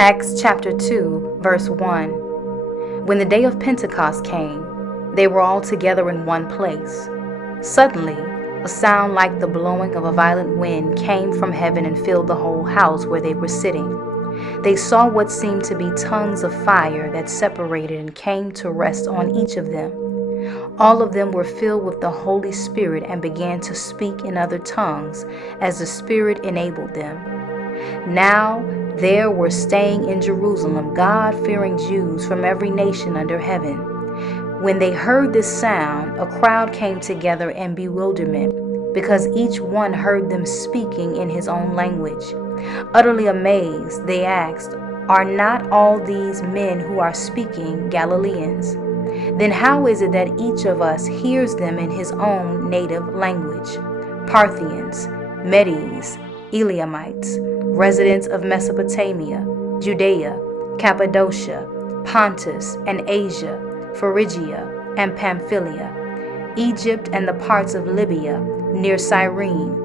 Acts chapter 2, verse 1. When the day of Pentecost came, they were all together in one place. Suddenly, a sound like the blowing of a violent wind came from heaven and filled the whole house where they were sitting. They saw what seemed to be tongues of fire that separated and came to rest on each of them. All of them were filled with the Holy Spirit and began to speak in other tongues as the Spirit enabled them. Now there were staying in Jerusalem God-fearing Jews from every nation under heaven. When they heard this sound, a crowd came together in bewilderment, because each one heard them speaking in his own language. Utterly amazed, they asked, "Are not all these men who are speaking Galileans? Then how is it that each of us hears them in his own native language? Parthians, Medes, Elamites, residents of Mesopotamia, Judea, Cappadocia, Pontus and Asia, Phrygia and Pamphylia, Egypt and the parts of Libya near Cyrene,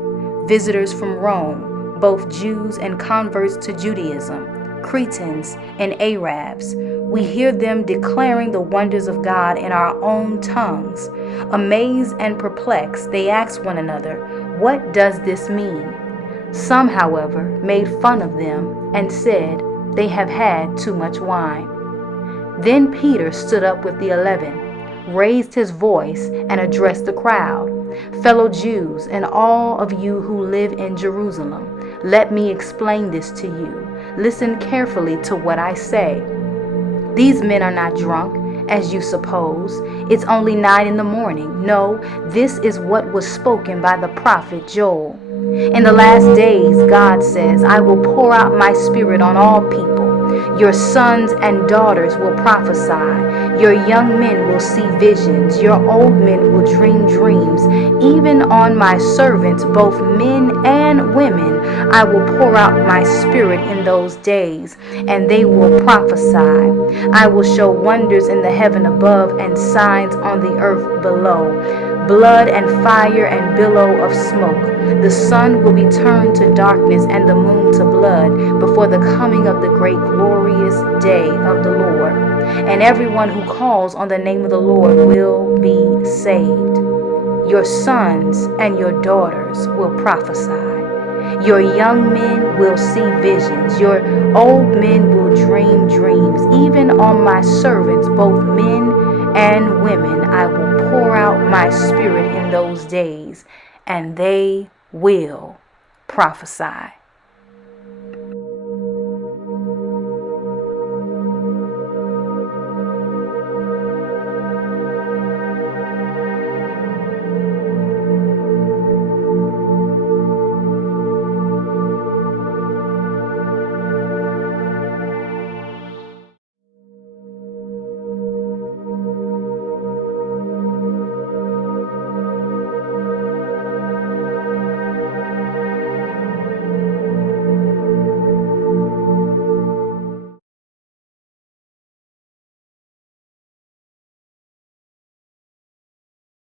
visitors from Rome, both Jews and converts to Judaism, Cretans and Arabs. We hear them declaring the wonders of God in our own tongues." Amazed and perplexed, they asked one another, "What does this mean?" Some, however, made fun of them and said, "They have had too much wine." Then Peter stood up with the 11, raised his voice, and addressed the crowd. "Fellow Jews, and all of you who live in Jerusalem, let me explain this to you. Listen carefully to what I say. These men are not drunk, as you suppose. It's only 9 in the morning. No, this is what was spoken by the prophet Joel. In the last days, God says, I will pour out my spirit on all people. Your sons and daughters will prophesy. Your young men will see visions. Your old men will dream dreams. Even on my servants, both men and women, I will pour out my spirit in those days, and they will prophesy. I will show wonders in the heaven above and signs on the earth below, blood and fire and billow of smoke. The sun will be turned to darkness and the moon to blood before the coming of the great glorious day of the Lord. And everyone who calls on the name of the Lord will be saved. Your sons and your daughters will prophesy. Your young men will see visions. Your old men will dream dreams. Even on my servants, both men and women, I will pour out my spirit in those days, and they will prophesy.